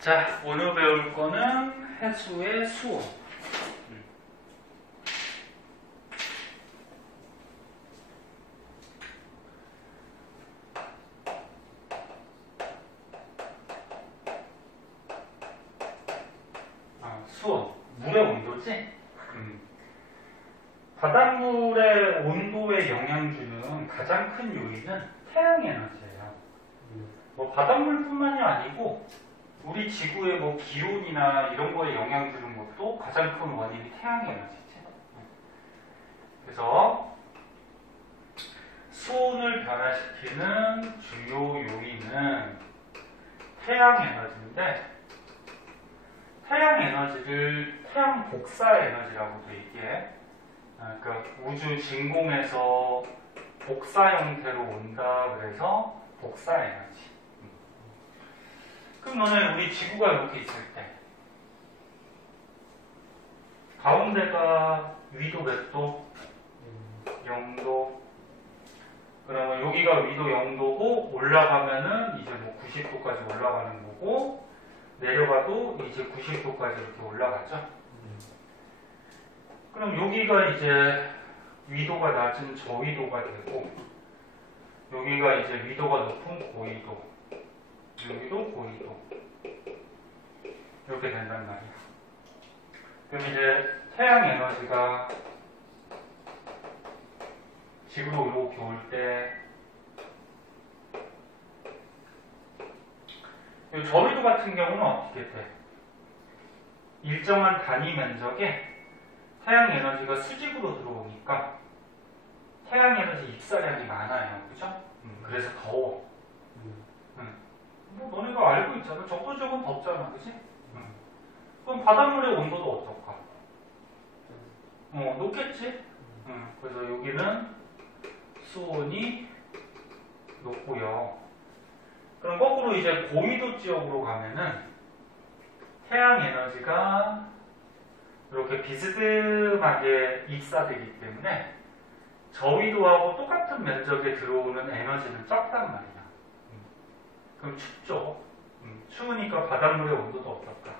자, 오늘 배울 거는 해수의 수온. 수온, 물의 온도지? 바닷물의 온도에 영향 주는 가장 큰 요인은 태양 에너지예요. 뭐 바닷물뿐만이 아니고 우리 지구의 뭐 기온이나 이런 거에 영향 주는 것도 가장 큰 원인이 태양 에너지지. 그래서 수온을 변화시키는 주요 요인은 태양 에너지인데, 태양 에너지를 태양 복사 에너지라고도 얘기해. 그러니까 우주 진공에서 복사 형태로 온다 그래서 복사 에너지. 그럼 너는 우리 지구가 이렇게 있을 때 가운데가 위도 몇 도? 0도. 그러면 여기가 위도 0도고 올라가면은 이제 뭐 90도까지 올라가는 거고, 내려가도 이제 90도까지 이렇게 올라가죠. 그럼 여기가 이제 위도가 낮은 저위도가 되고, 여기가 이제 위도가 높은 고위도, 여기도 고위도, 이렇게 된단 말이야. 그럼 이제 태양 에너지가 지구로 이렇게 올 때, 저위도 같은 경우는 어떻게 돼? 일정한 단위 면적에 태양 에너지가 수직으로 들어오니까 태양 에너지 입사량이 많아요. 그죠? 그래서 더워. 뭐 너네가 알고 있잖아. 적도적은 덥잖아. 그지? 그럼 바닷물의 온도도 어떨까? 높겠지? 그래서 여기는 수온이 높고요. 그럼 거꾸로 이제 고위도 지역으로 가면은 태양 에너지가 이렇게 비스듬하게 입사되기 때문에 저위도하고 똑같은 면적에 들어오는 에너지는 적단 말이야. 그럼 춥죠. 추우니까 바닷물의 온도도 어떨까?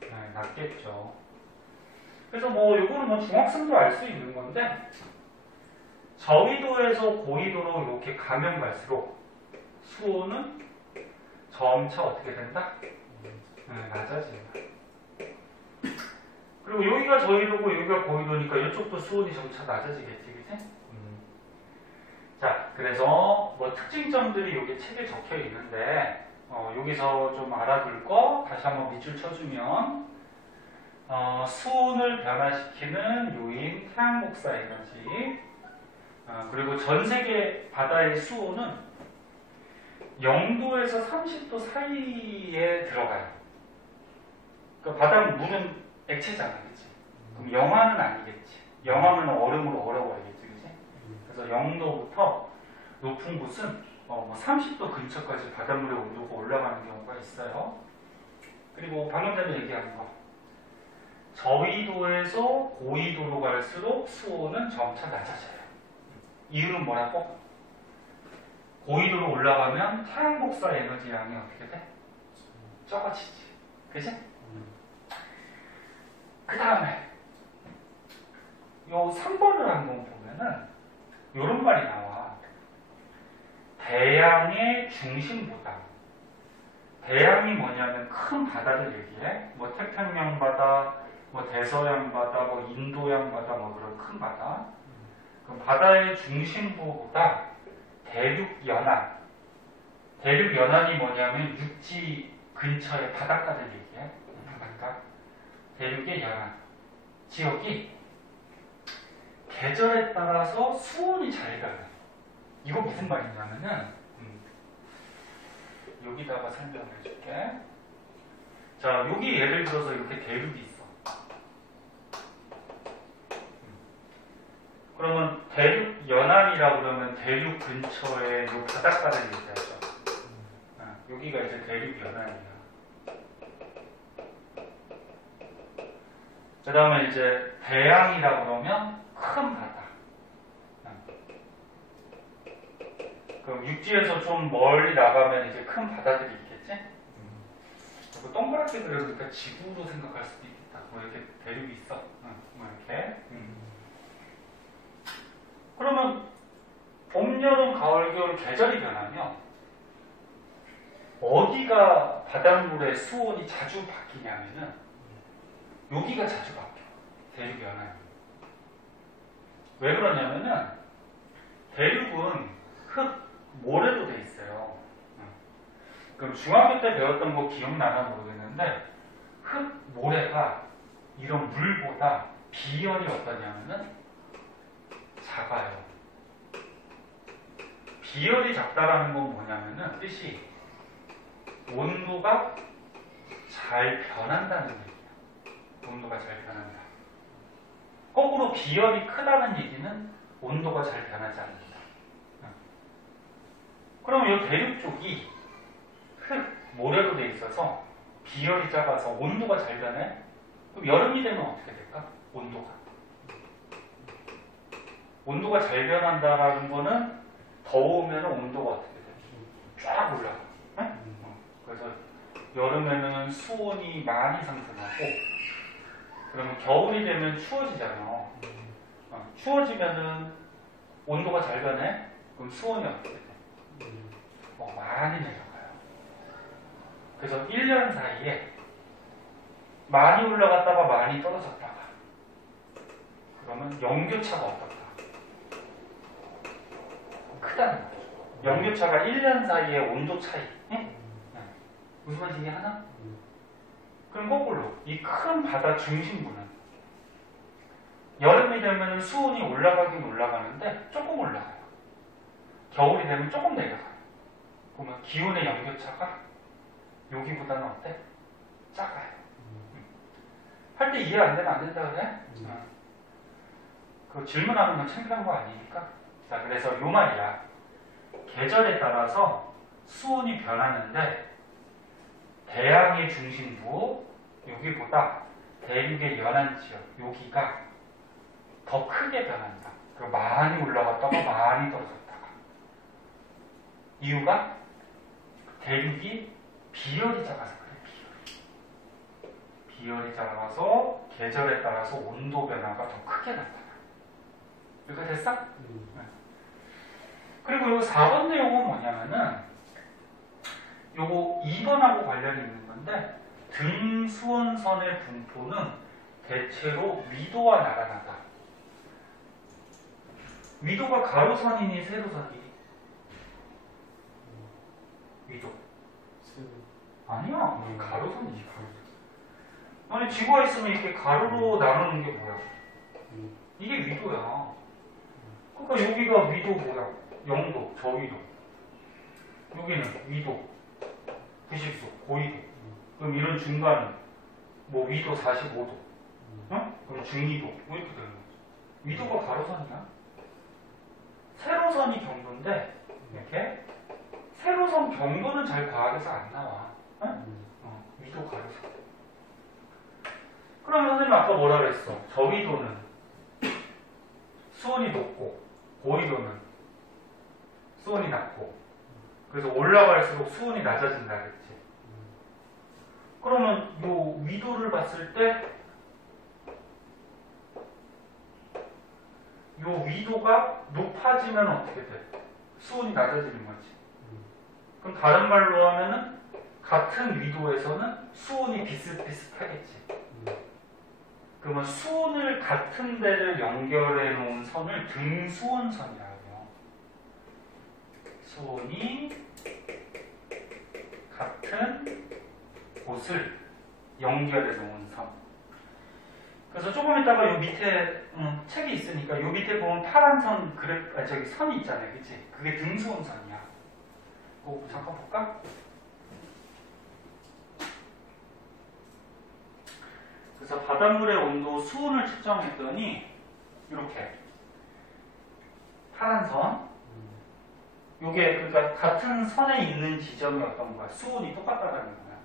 네, 낮겠죠. 그래서 뭐 요거는 뭐 중학생도 알 수 있는 건데, 저위도에서 고위도로 이렇게 가면 갈수록 수온은 점차 어떻게 된다? 낮아진다. 그리고 여기가 저위도고 여기가 고위도니까 이쪽도 수온이 점차 낮아지겠지, 그치? 자, 그래서 뭐 특징점들이 여기 책에 적혀 있는데, 여기서 좀 알아둘 거 다시 한번 밑줄 쳐주면, 수온을 변화시키는 요인 태양 복사 에너지, 그리고 전 세계 바다의 수온은 0도에서 30도 사이에 들어가요. 그러니까 바닷물은 액체잖아, 그치? 그럼 영하는 아니겠지. 영하면 얼음으로 얼어버리겠지, 그치? 그래서 0도부터 높은 곳은 30도 근처까지 바닷물의 온도가 올라가는 경우가 있어요. 그리고 방금 전에 얘기한 거, 저위도에서 고위도로 갈수록 수온은 점차 낮아져요. 이유는 뭐라고? 고위도로 올라가면 태양 복사 에너지 양이 어떻게 돼? 적어지지. 그치? 그 다음에 요 3번을 한번 보면은 요런 말이 나와. 대양의 중심보다, 대양이 뭐냐면 큰 바다를 얘기해. 뭐 태평양 바다, 뭐 대서양 바다, 뭐 인도양 바다, 뭐 그런 큰 바다. 그럼 바다의 중심부보다 대륙 연안, 대륙 연안이 뭐냐면 육지 근처의 바닷가를 얘기해. 바닷가, 대륙의 연안 지역이 계절에 따라서 수온이 잘 변해. 이거 무슨 말이냐면은, 여기다가 설명을 해줄게. 자, 여기 예를 들어서 이렇게 대륙이 있어. 그러면 대륙 연안이라고 그러면 대륙 근처에 요 바닷가를 얘기하죠. 여기가 이제 대륙 연안이야. 그 다음에 이제 대양이라고 그러면 큰 바다. 그럼 육지에서 좀 멀리 나가면 이제 큰 바다들이 있겠지? 뭐 동그랗게 그려니까 지구로 생각할 수도 있겠다. 뭐 이렇게 대륙이 있어. 뭐 이렇게. 그러면 봄, 여름, 가을, 겨울 계절이 변하면 어디가 바닷물의 수온이 자주 바뀌냐면은 여기가 자주 바뀌어. 대륙 연안. 왜 그러냐면은 대륙은 흙, 모래로 돼 있어요. 그럼 중학교 때 배웠던 거 기억나나 모르겠는데 흙, 모래가 이런 물보다 비열이 어떠냐면은 작아요. 비열이 작다라는 건 뭐냐면은 뜻이 온도가 잘 변한다는 얘기야. 온도가 잘 변한다. 거꾸로 비열이 크다는 얘기는 온도가 잘 변하지 않는다. 그럼 이 대륙 쪽이 흙, 모래로 돼 있어서 비열이 작아서 온도가 잘 변해? 그럼 여름이 되면 어떻게 될까? 온도가 잘 변한다라는 거는 더우면 온도가 어떻게 돼? 쫙 올라가. 응? 그래서 여름에는 수온이 많이 상승하고 그러면 겨울이 되면 추워지잖아. 추워지면은 온도가 잘 변해? 그럼 수온이 어떻게 돼? 많이 내려가요. 그래서 1년 사이에 많이 올라갔다가 많이 떨어졌다가 그러면 영교차가 어떨까? 크다는 거죠. 영교차가 1년 사이의 온도 차이. 무슨 말인지 이해하나? 그럼 거꾸로 이 큰 바다 중심부는 여름이 되면 수온이 올라가긴 올라가는데 조금 올라가요. 겨울이 되면 조금 내려가요. 그러면 기온의 연교차가 여기보다는 어때? 작아요. 할 때 이해 안 되면 안 된다 그래? 그 질문하는 건 창피한 거 아니니까. 자, 그래서 요 말이야. 계절에 따라서 수온이 변하는데 대양의 중심부 여기보다 대륙의 연안 지역 여기가 더 크게 변한다. 그리고 많이 올라갔다가 많이 떨어졌다가. 이유가 대륙이 비열이 작아서 그래. 비열이 작아서 계절에 따라서 온도 변화가 더 크게 나타나. 이거 됐어? 그리고 요 4번 내용은 뭐냐면은 요거 2번하고 관련이 있는 건데 등수원선의 분포는 대체로 위도와 나란하다. 위도가 가로선이니 세로선이니? 위도. 아니야. 가로선이지. 가로선. 아니 지구가 있으면 이렇게 가로로 나누는 게 뭐야? 이게 위도야. 그러니까 여기가 위도 뭐야? 0도, 저위도. 여기는 위도, 90도, 고위도. 그럼 이런 중간은 뭐 위도 45도. 그럼 중위도. 뭐 이렇게 되는 거지. 위도가 가로선이야. 세로선이 경도인데 이렇게 세로선 경도는 잘 과학에서 안 나와. 위도 가로선. 그러면 선생님 아까 뭐라 그랬어? 저위도는 수온이 높고 고위도는 수온이 낮고 그래서 올라갈수록 수온이 낮아진다 그랬지. 그러면 요 위도를 봤을 때 요 위도가 높아지면 어떻게 돼? 수온이 낮아지는 거지. 그럼 다른 말로 하면은 같은 위도에서는 수온이 비슷비슷하겠지. 그러면 수온을 같은 데를 연결해 놓은 선을 등수원선이라고 해요. 수온이 같은 곳을 연결해 놓은 선. 그래서 조금 있다가 요 밑에 책이 있으니까 요 밑에 보면 파란 선 저기 선이 있잖아요, 그치? 그게 등수원선이야. 그거 잠깐 볼까? 그래서 바닷물의 온도 수온을 측정했더니 이렇게 파란 선. 요게 그러니까 같은 선에 있는 지점이 어떤 거야? 수온이 똑같다라는 거야.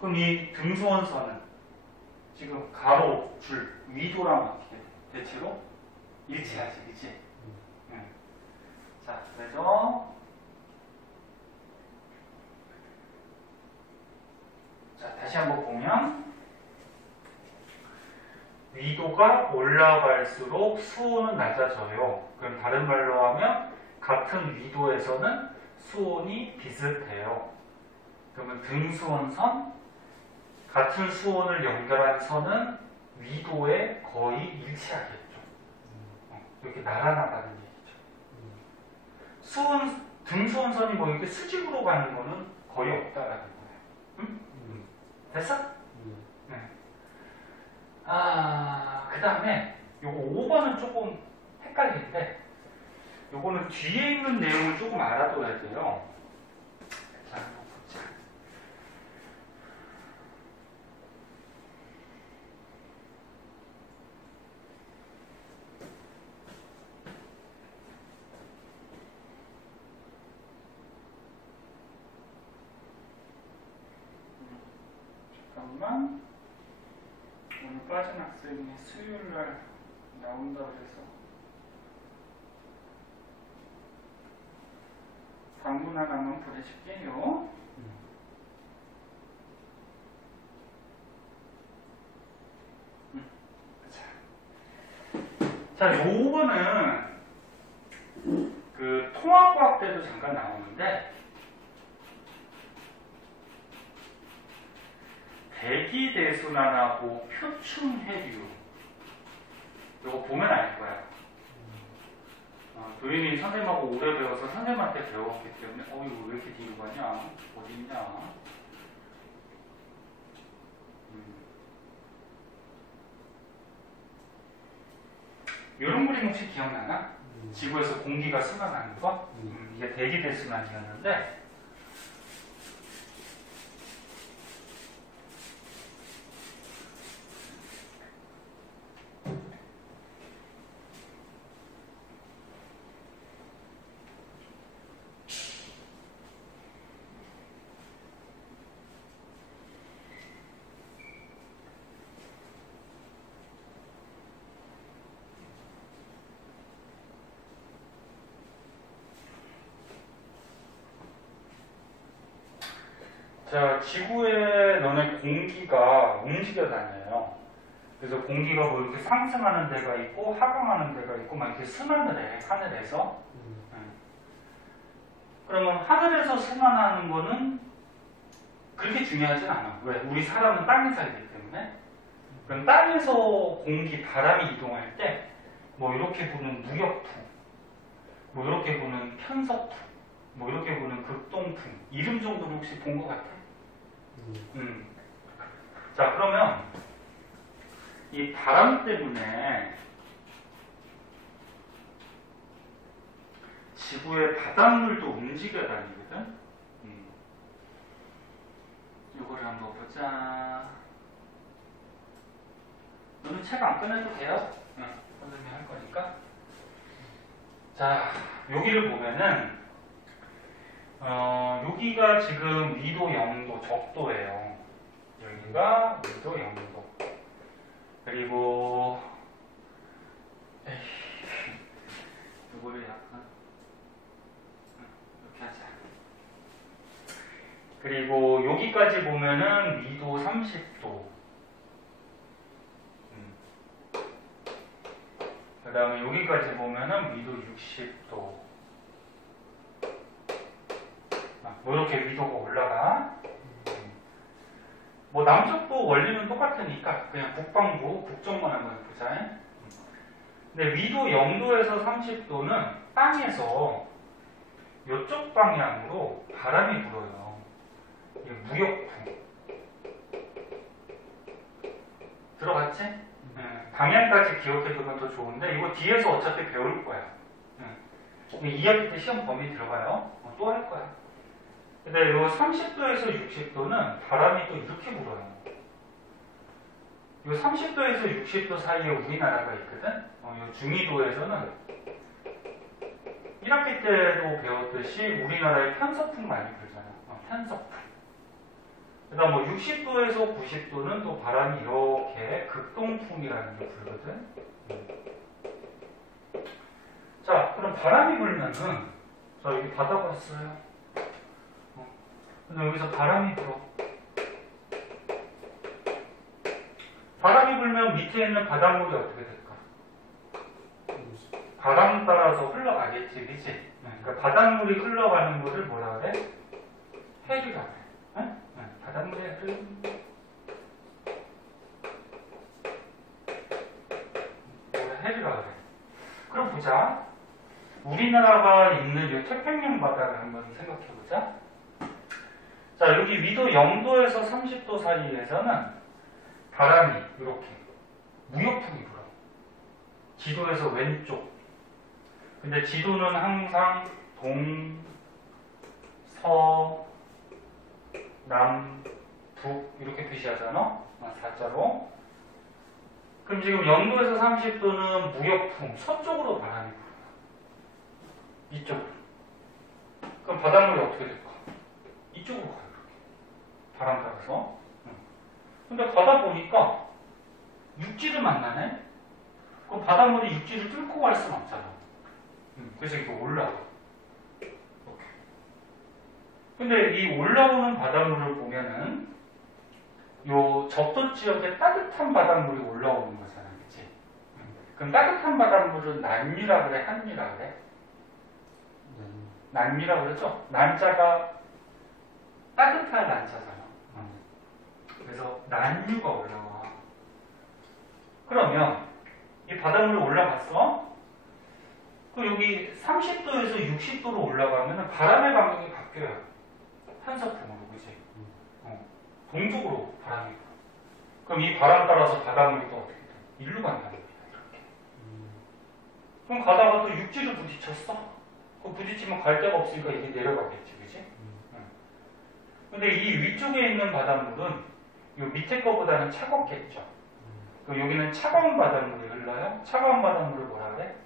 그럼 이 등수원선은 지금 가로, 줄, 위도랑 어떻게 돼? 대체로 일치하지, 그치? 자, 그래서 자, 다시 한번 보면 위도가 올라갈수록 수온은 낮아져요. 그럼 다른 말로 하면 같은 위도에서는 수온이 비슷해요. 그러면 등수원선, 같은 수온을 연결한 선은 위도에 거의 일치하겠죠. 이렇게 날아나가는 얘기죠. 등수원선이 뭐 이렇게 수직으로 가는 거는 거의 없다라는 거예요. 응? 됐어? 네. 그 다음에 요거 5번은 조금 헷갈리는데 요거는 뒤에 있는 내용을 조금 알아둬야 돼요. 자, 한번 보자. 잠깐만. 오늘 빠진 학생이 수요일날 나온다고 해서 방문 하나만 보내줄게요. 자, 요거는 그 통합과학 때도 잠깐 나오는데 대기대순환하고 표충해류 이거 보면 알 거야. 도인이 선생님하고 오래 배워서 선생님한테 배웠기 때문에 이거 왜 이렇게 뒤로 가냐? 어디 있냐? 이런 그림 혹시 기억나나? 지구에서 공기가 순환하는 거? 이게 대기대순환이었는데 자, 지구에 너네 공기가 움직여 다녀요. 그래서 공기가 뭐 이렇게 상승하는 데가 있고 하강하는 데가 있고 막 이렇게 순환을 해, 하늘에서. 그러면 하늘에서 순환하는 거는 그렇게 중요하진 않아. 왜? 우리 사람은 땅에 살기 때문에. 그럼 땅에서 공기, 바람이 이동할 때 뭐 이렇게 부는 무역풍, 뭐 이렇게 부는 편서풍, 뭐 이렇게 부는 극동풍, 이름 정도는 혹시 본 것 같아? 자, 그러면 이 바람 때문에 지구의 바닷물도 움직여 다니거든. 이거를 한번 보자. 너는 책 안 꺼내도 돼요? 선생님이 할 거니까. 자, 여기를 보면은 여기가 지금 위도 0도 적도예요. 여기가 위도 0도. 그리고 이거를 약간 이렇게 하자. 그리고 여기까지 보면은 위도 30도. 그 다음에 여기까지 보면은 위도 60도. 뭐 이렇게 위도가 올라가. 뭐 남쪽도 원리는 똑같으니까 그냥 북방부, 북쪽만 한번 보자. 근데 위도 0도에서 30도는 땅에서 이쪽 방향으로 바람이 불어요. 이게 무역풍. 들어갔지? 방향까지 기억해두면 더 좋은데 이거 뒤에서 어차피 배울 거야. 2학기 때 시험 범위 들어가요. 또 할 거야. 근데 이 30도에서 60도는 바람이 또 이렇게 불어요. 이 30도에서 60도 사이에 우리나라가 있거든. 이 중위도에서는 1학기 때도 배웠듯이 우리나라에 편서풍 많이 불잖아. 편서풍. 그 다음 뭐 60도에서 90도는 또 바람이 이렇게 극동풍이라는 게 불거든. 자, 그럼 바람이 불면은, 자, 여기 바다가 있어요. 근데 여기서 바람이 불어. 불면 밑에 있는 바닷물이 어떻게 될까? 바람 따라서 흘러가겠지, 그치? 그러니까 바닷물이 흘러가는 물을 뭐라 그래? 해리라 그래. 응? 바닷물에 해리라 그래. 그럼 보자. 우리나라가 있는 이 태평양 바다를 한번 생각해보자. 자, 여기 위도 0도에서 30도 사이에서는 바람이 이렇게 무역풍이 불어. 지도에서 왼쪽. 근데 지도는 항상 동, 서, 남, 북 이렇게 표시하잖아. 4자로. 그럼 지금 0도에서 30도는 무역풍, 서쪽으로 바람이 불어. 이쪽으로. 그럼 바닷물이 어떻게 될까? 이쪽으로 가요. 이렇게. 바람 따라서. 근데 가다 보니까 육지를 만나네? 그럼 바닷물이 육지를 뚫고 갈 수는 없잖아. 그래서 이렇게 올라와. 이렇게. 근데 이 올라오는 바닷물을 보면은 요 적도 지역에 따뜻한 바닷물이 올라오는 거잖아. 그치? 그럼 따뜻한 바닷물은 난미라 그래? 한미라 그래? 난미라 그러죠? 난자가 따뜻한 난자잖아. 그래서 난류가 올라와. 그러면 이 바닷물이 올라갔어? 그 여기 30도에서 60도로 올라가면 바람의 방향이 바뀌어요. 한서풍으로, 그지? 동쪽으로 바람이 불어. 그럼 이 바람 따라서 바닷물이 또 어떻게 돼? 일로 간다는 거야, 이렇게. 그럼 가다가 또 육지를 부딪혔어? 그 부딪히면 갈 데가 없으니까 이게 내려가겠지, 그지? 근데 이 위쪽에 있는 바닷물은 요 밑에 거보다는 차갑겠죠. 그럼 여기는 차가운 바닷물이 흘러요. 차가운 바닷물을 뭐라 그래?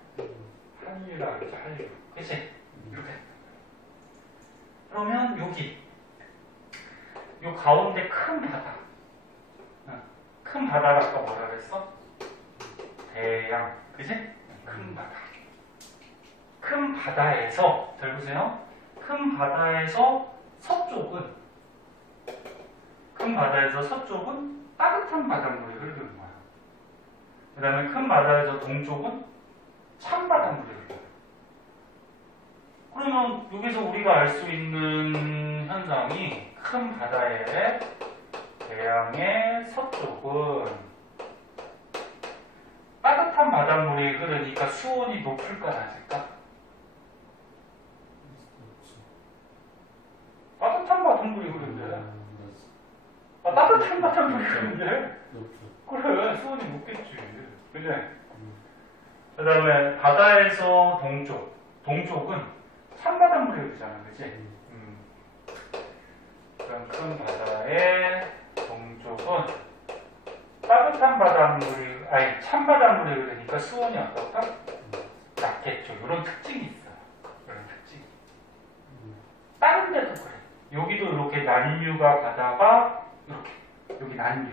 한류라 그러죠, 한류. 그치? 이렇게. 그러면 여기 요 가운데 큰 바다. 큰 바다가 아까 뭐라 그랬어? 대양. 그치? 큰 바다. 큰 바다에서, 잘 보세요. 큰 바다에서 서쪽은 따뜻한 바닷물이 흐르는 거야. 그 다음에 큰 바다에서 동쪽은 찬 바닷물이 흐르는 거야. 그러면 여기서 우리가 알 수 있는 현상이 큰 바다의 대양의 서쪽은 따뜻한 바닷물이 흐르니까 수온이 높을까 낮을까? 따뜻한 바닷물이 흐르는데. 따뜻한 바닷물이 흐르는데? 그래, 수온이 높겠지. 그래? 그 다음에 바다에서 동쪽은 찬 바닷물이 흐르잖아, 그치? 그럼 큰 바다의 동쪽은 따뜻한 바닷물이, 아니, 찬 바닷물이 흐르니까 수온이 어떨까? 낮겠죠. 이런 특징이 있어요. 이런 특징이. 다른 데도 그래. 여기도 이렇게 난류가 가다가 이렇게 여기 난류.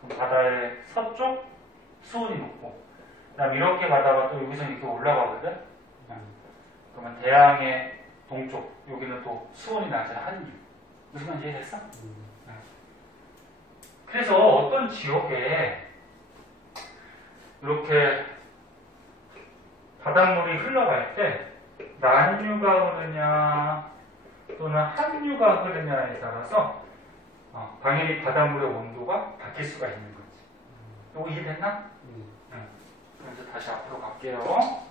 그럼 바다의 서쪽 수온이 높고, 그다음 이렇게 가다가 또 여기서 이렇게 올라가거든. 그러면 대양의 동쪽 여기는 또 수온이 낮은 한류. 무슨 말인지 이해됐어? 그래서 어떤 지역에 이렇게 바닷물이 흘러갈 때 난류가 흐르냐 또는 한류가 흐르냐에 따라서 당연히 바닷물의 온도가 바뀔 수가 있는 거지. 이거 이해됐나? 그럼 이제 다시 앞으로 갈게요.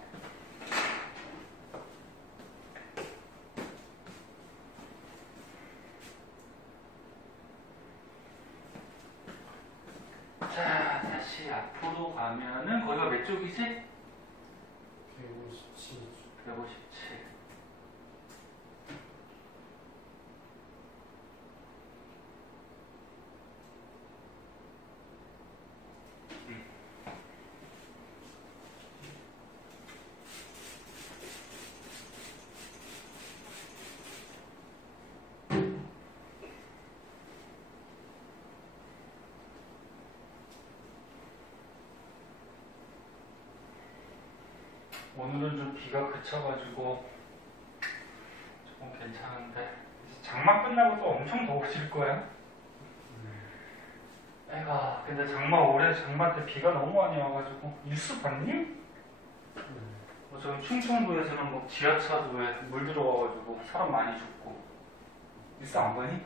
자, 다시 앞으로 가면은 거기가 몇 쪽이지? 157. 157. 오늘은 좀 비가 그쳐가지고 조금 괜찮은데 장마 끝나고 또 엄청 더워질 거야. 애가 근데 올해 장마 때 비가 너무 많이 와가지고 뉴스 봤니? 저 충청도에서는 뭐 지하차도에 물 들어와가지고 사람 많이 죽고 뉴스 안 보니?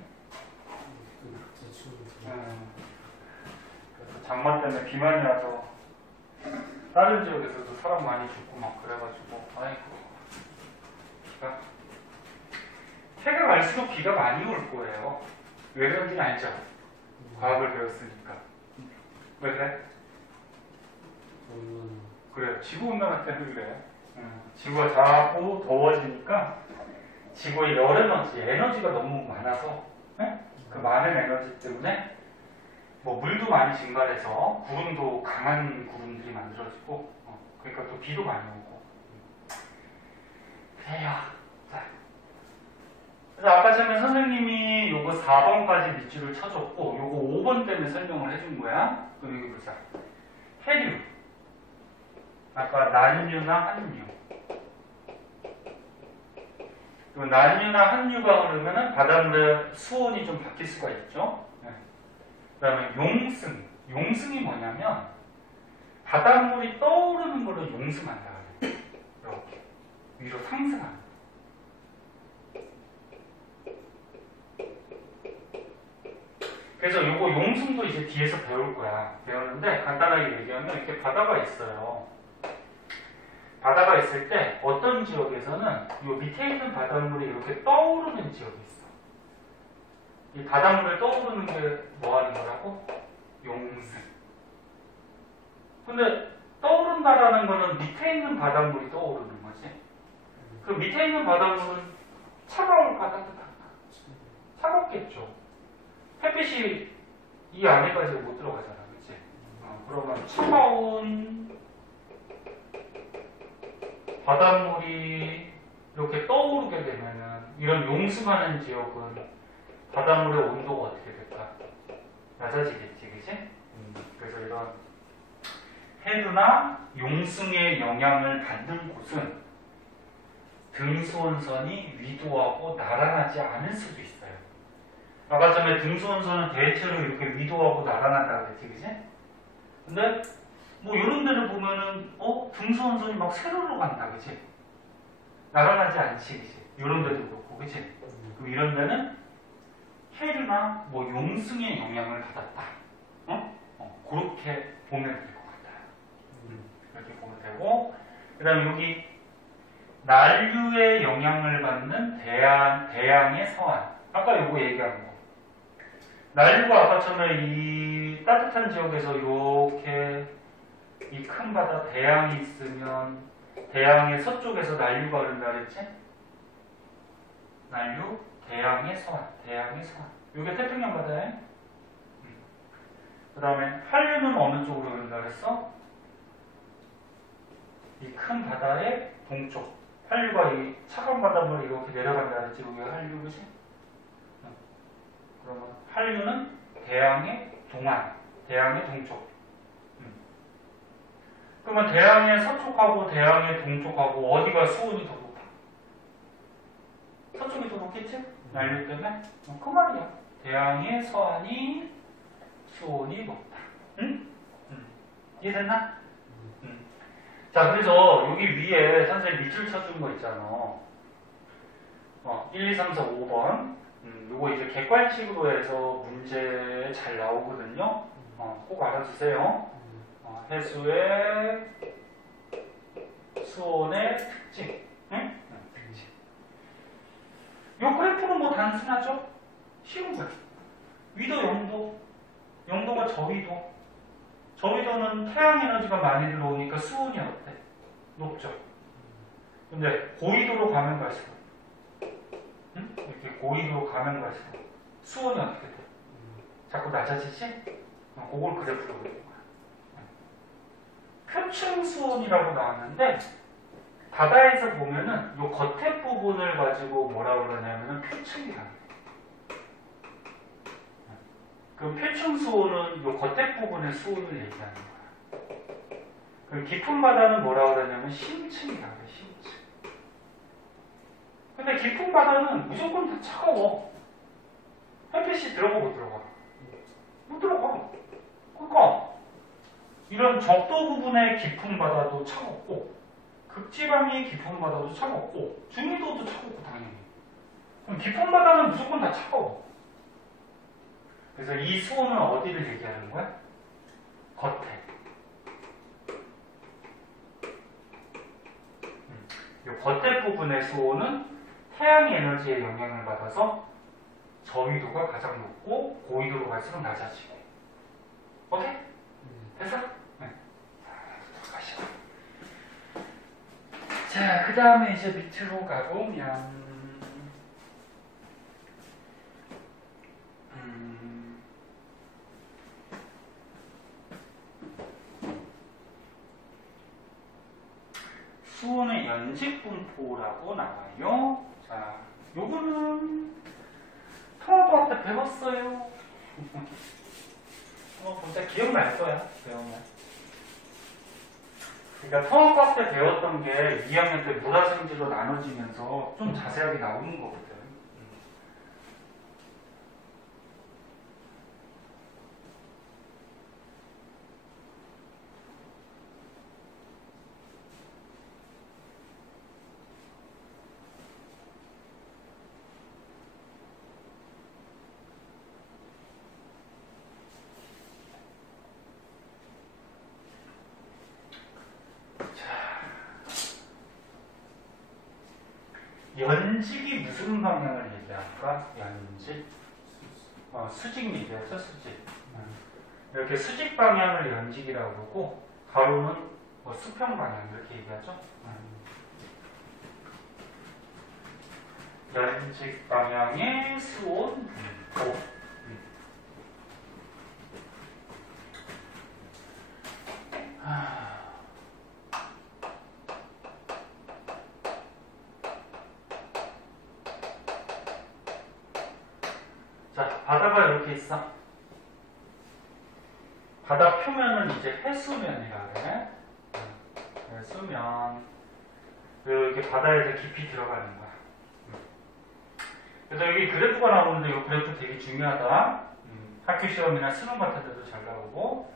그래서 장마 때문에 비 많이 와서 다른 지역에서도 사람 많이 죽고 막 그래가지고 아이고 비가 해가 갈수록 비가 많이 올 거예요. 왜 그런지는 알죠? 과학을 배웠으니까. 왜 그래? 그래, 지구온난화 때문에 그래. 지구가 자꾸 더워지니까 지구의 열 에너지가 너무 많아서 그 많은 에너지 때문에 뭐 물도 많이 증발해서 구름도 강한 구름들이 만들어지고 그러니까 또 비도 많이 오고 그래요. 자, 그래서 아까 전에 선생님이 요거 4번까지 밑줄을 쳐줬고 요거 5번 때문에 설명을 해준 거야. 그럼 여기 보자. 해류. 아까 난류나 한류. 난류나 한류가 흐르면은 바닷물의 수온이 좀 바뀔 수가 있죠. 네. 그 다음에 용승. 용승이 뭐냐면 바닷물이 떠오르는 걸로 용승한다. 이렇게 위로 상승한다. 그래서 요거 용승도 이제 뒤에서 배울 거야. 배우는데 간단하게 얘기하면 이렇게 바다가 있어요. 바다가 있을 때 어떤 지역에서는 요 밑에 있는 바닷물이 이렇게 떠오르는 지역이 있어. 이 바닷물에 떠오르는 게 뭐 하는 거라고? 용승. 근데 떠오른다라는 거는 밑에 있는 바닷물이 떠오르는 거지. 그 밑에 있는 바닷물은 차가울까 따뜻할까? 차갑겠죠. 햇빛이 이 안에까지 못 들어가잖아. 그치? 그러면 차가운 바닷물이 이렇게 떠오르게 되면은 이런 용승하는 지역은 바닷물의 온도가 어떻게 될까? 낮아지겠지, 그치? 그래서 이런 해류나 용승의 영향을 받는 곳은 등수원선이 위도하고 나란하지 않을 수도 있어요. 아까 전에 등수원선은 대체로 이렇게 위도하고 나란하다 그랬지, 그치? 근데 뭐 이런 데를 보면은 등수원선이 막 세로로 간다, 그치? 나란하지 않지, 그치? 이런 데도 그렇고, 그치? 그럼 이런 데는 해류나 뭐 용승의 영향을 받았다. 그렇게 보면 될 것 같아요. 이렇게 보면 되고, 그 다음에 여기 난류의 영향을 받는 대양의 서안. 아까 요거 얘기한 거. 난류가 아까 처음에 이 따뜻한 지역에서 이렇게 이 큰 바다 대양이 있으면 대양의 서쪽에서 난류가 흐른다 그랬지? 난류, 대양의 서안, 대양의 서안. 이게 태평양 바다에. 그 다음에 한류는 어느 쪽으로 흐른다 그랬어? 이 큰 바다의 동쪽. 한류가 이 차가운 바닷물이 이렇게 내려간다 그랬지? 여기가 한류, 그치? 그러면 한류는 대양의 동안, 대양의 동쪽. 그러면 대양의 서쪽하고 대양의 동쪽하고 어디가 수온이 더 높아? 서쪽이 더 높겠지? 난류 때문에? 그 말이야. 대양의 서안이 수온이 높다. 응? 이해됐나? 자, 그래서 여기 위에 선생님 밑줄 쳐준 거 있잖아. 1, 2, 3, 4, 5번. 요거 이제 객관식으로 해서 문제 잘 나오거든요. 꼭 알아주세요. 해수의 수온의 특징. 응? 특징. 요 그래프는 뭐 단순하죠? 쉬운 거예요. 위도 0도, 0도가 저위도. 저위도는 태양 에너지가 많이 들어오니까 수온이 어때? 높죠. 근데 고위도로 가면 갈수록, 이렇게 고위도로 가면 갈수록 수온이 어떻게 돼? 자꾸 낮아지지? 그걸 그래프로 그리는 거야. 표층 수온이라고 나왔는데 바다에서 보면은 요 겉에 부분을 가지고 뭐라고 그러냐면은 표층이라고 해. 그 표층 수온은 요 겉에 부분의 수온을 얘기하는 거야. 그 깊은 바다는 뭐라고 그러냐면 심층이라고 해. 심층. 근데 깊은 바다는 무조건 다 차가워. 햇빛이 들어가 못 들어가? 못 들어가. 이런 적도 부분의 깊은 바다도 차갑고 극지방의 깊은 바다도 차갑고 중위도도 차갑고 당연히. 그럼 깊은 바다는 무조건 다 차가워. 그래서 이 수온은 어디를 얘기하는 거야? 겉에. 이 겉에 부분의 수온은 태양의 에너지의 영향을 받아서 저위도가 가장 높고 고위도로 갈수록 낮아지고. 오케이? 됐어? 네. 들어가시고. 자, 그 다음에 이제 밑으로 가보면 수온의 연직 분포라고 나와요. 자, 요거는 통합과학 때 배웠어요. 진짜 기억날 거야, 배우면. 그러니까 통합과학 때 배웠던 게 2학년 때 물화생지로 나눠지면서 좀 자세하게 나오는 거거든. 연직이 무슨 방향을 얘기할까? 연직? 수직 얘기하죠, 수직. 이렇게 수직 방향을 연직이라고 그러고, 가로는 수평 방향, 이렇게 얘기하죠. 연직 방향의 수온 분포. 자, 바다가 이렇게 있어. 바다 표면은 이제 해수면이라 그래. 해수면. 이렇게 바다에 깊이 들어가는 거야. 그래서 여기 그래프가 나오는데 이 그래프 되게 중요하다. 학교 시험이나 수능 같은 데도 잘 나오고.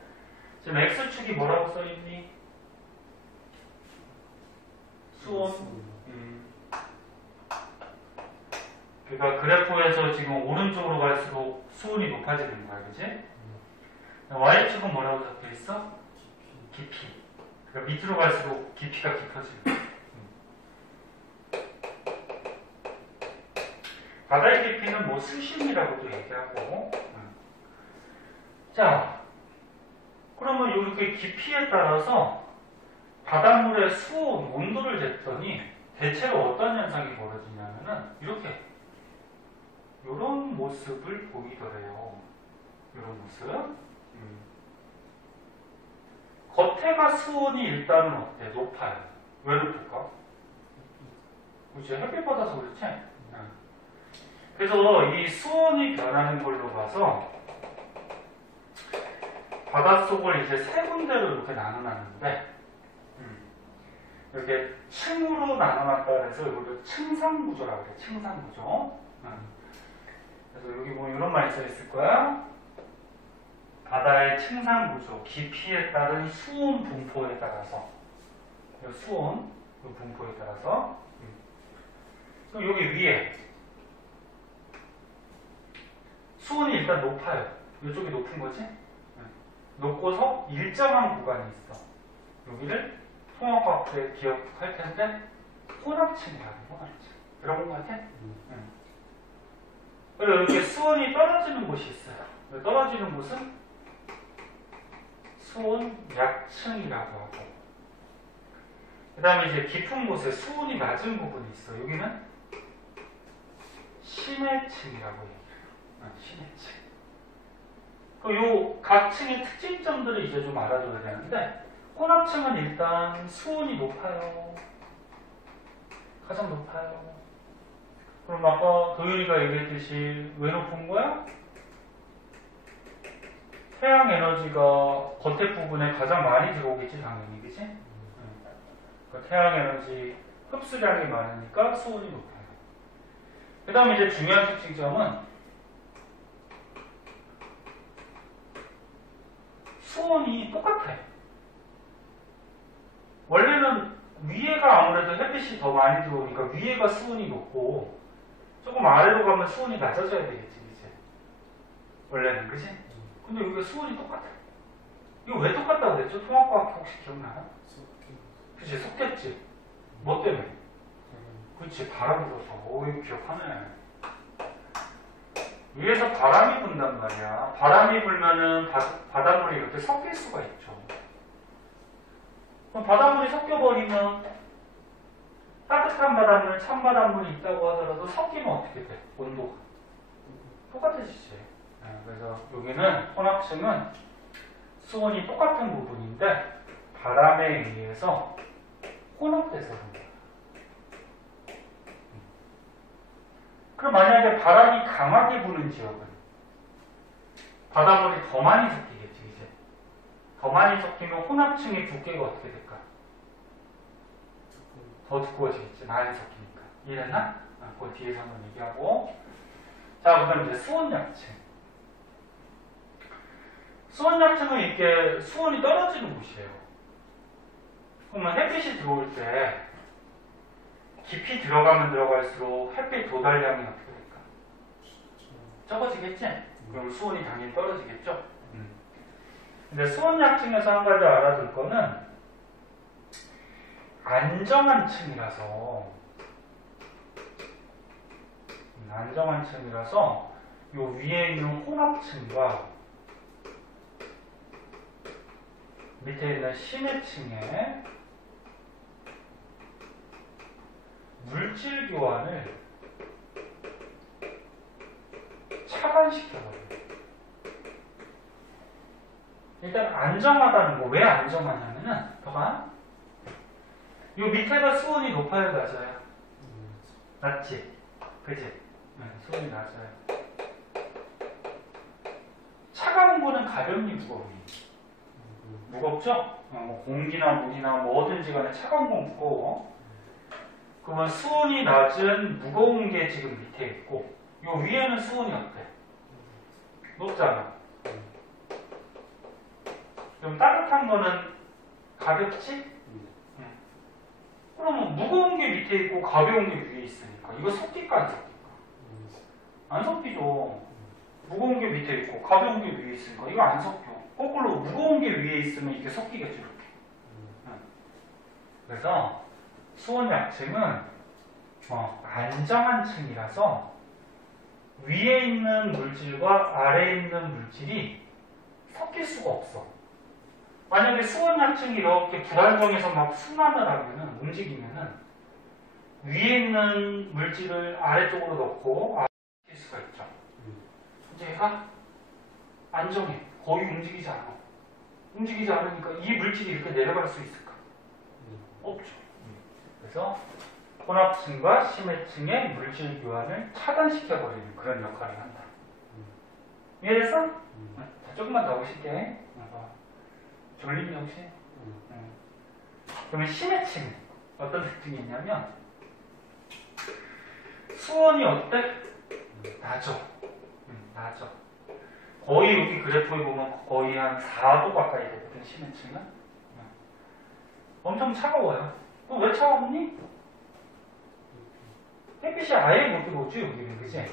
지금 X축이 뭐라고 써있니? 수온. 그러니까 그래프에서 지금 오른쪽으로 갈수록 수온이 높아지는 거야, 그치? Y축은 뭐라고 적혀있어? 깊이. 그러니까 밑으로 갈수록 깊이가 깊어지는 거야. 바다의 깊이는 뭐 수심이라고도 얘기하고. 자, 그러면 이렇게 깊이에 따라서 바닷물의 수온, 온도를 쟀더니 대체로 어떤 현상이 벌어지냐면은 이렇게 이런 모습을 보이더래요. 이런 모습. 겉에가 수온이 일단은 어때? 높아요. 왜 높을까? 그치? 햇빛 받아서 그렇지? 그래서 이 수온이 변하는 걸로 봐서 바닷속을 이제 세 군데로 이렇게 나눠놨는데 이렇게 층으로 나눠놨다 그래서 이거를 층상구조라고 그래. 층상구조. 그래서 여기 보면 이런 말이 써 있을 거야. 바다의 층상구조, 깊이에 따른 수온 분포에 따라서 수온 분포에 따라서 그럼 여기 위에 수온이 일단 높아요. 이쪽이 높은 거지? 높고서 일정한 구간이 있어. 여기를 통합과학 때 기억할 텐데 혼합층이라고 혼합층. 들어본 것 같아? 그리고 이렇게 수온이 떨어지는 곳이 있어요. 떨어지는 곳은 수온 약층이라고 하고, 그 다음에 이제 깊은 곳에 수온이 낮은 부분이 있어. 여기는 심해층이라고 얘기해요. 심해층. 요 각 층의 특징점들을 이제 좀 알아줘야 되는데, 혼합층은 일단 수온이 높아요. 가장 높아요. 그럼 아까 도윤이가 얘기했듯이 왜 높은 거야? 태양 에너지가 겉에 부분에 가장 많이 들어오겠지, 당연히, 그치? 그러니까 태양 에너지 흡수량이 많으니까 수온이 높아요. 그 다음에 이제 중요한 특징점은 수온이 똑같아. 원래는 위에가 아무래도 햇빛이 더 많이 들어오니까 위에가 수온이 높고 조금 아래로 가면 수온이 낮아져야 되겠지, 이제. 원래는, 그지? 근데 여기가 수온이 똑같아. 이거 왜 똑같다고 그랬죠? 통합과학 혹시 기억나요? 그치, 섞였지. 뭐 때문에? 그치, 바람이 불어서. 오, 이거 기억하네. 위에서 바람이 분단 말이야. 바람이 불면은 바닷물이 이렇게 섞일 수가 있죠. 그럼 바닷물이 섞여버리면 따뜻한 바닷물, 찬 바닷물이 있다고 하더라도 섞이면 어떻게 돼? 온도가. 똑같아지지. 네, 그래서 여기는 혼합층은 수온이 똑같은 부분인데 바람에 의해서 혼합돼서 그런 거야. 그럼 만약에 바람이 강하게 부는 지역은 바닷물이 더 많이 섞이겠지, 이제. 더 많이 섞이면 혼합층의 두께가 어떻게 될까? 더 두꺼워지겠지, 많이 섞이니까. 이해됐나? 그 뒤에서 한번 얘기하고. 자, 그다음 이제 수온약층. 수온약층은 이렇게 수온이 떨어지는 곳이에요. 그러면 햇빛이 들어올 때 깊이 들어가면 들어갈수록 햇빛 도달량이 어떻게 될까? 적어지겠지? 그럼 수온이 당연히 떨어지겠죠? 근데 수온약층에서 한 가지 알아둘 거는 안정한 층이라서 요 위에 있는 혼합층과 밑에 있는 심해층에 물질 교환을 차단시켜버려요. 일단 안정하다는 거, 왜 안정하냐면은, 봐봐. 요 밑에가 수온이 높아요, 낮아요? 낮지? 그지? 수온이 낮아요. 차가운 거는 가볍니, 무거우니? 무겁죠? 뭐 공기나 물이나 뭐든지 간에 차가운 건 무거워. 그러면 수온이 낮은 무거운 게 지금 밑에 있고, 요 위에는 수온이 어때? 높잖아. 그럼 따뜻한 거는 가볍지? 그러면 무거운 게 밑에 있고 가벼운 게 위에 있으니까 이거 섞일까 안 섞일까? 안 섞이죠. 무거운 게 밑에 있고 가벼운 게 위에 있으니까 이거 안 섞여. 거꾸로 무거운 게 위에 있으면 이게 섞이겠죠, 이렇게. 그래서 수온 약층은 안정한 층이라서 위에 있는 물질과 아래에 있는 물질이 섞일 수가 없어. 만약에 수온 약층이 이렇게 불안정해서 막 순환을 하면은, 움직이면은 위에 있는 물질을 아래쪽으로 넣고 섞일 수가 있죠. 근데 얘가 안정해. 거의 움직이지 않아. 움직이지 않으니까 이 물질이 이렇게 내려갈 수 있을까? 없죠. 그래서 혼합층과 심해층의 물질 교환을 차단시켜버리는 그런 역할을 한다. 이해됐어? 자, 조금만 더 보실게. 졸림이 혹시? 그러면 심해층 어떤 특징이 있냐면 수온이 어때? 낮아. 낮아. 거의 여기 그래프에 보면 거의 한 4도 가까이 되거든, 심해층은. 엄청 차가워요. 그럼 왜 차갑니? 햇빛이 아예 못 들어오죠, 여기는, 그지?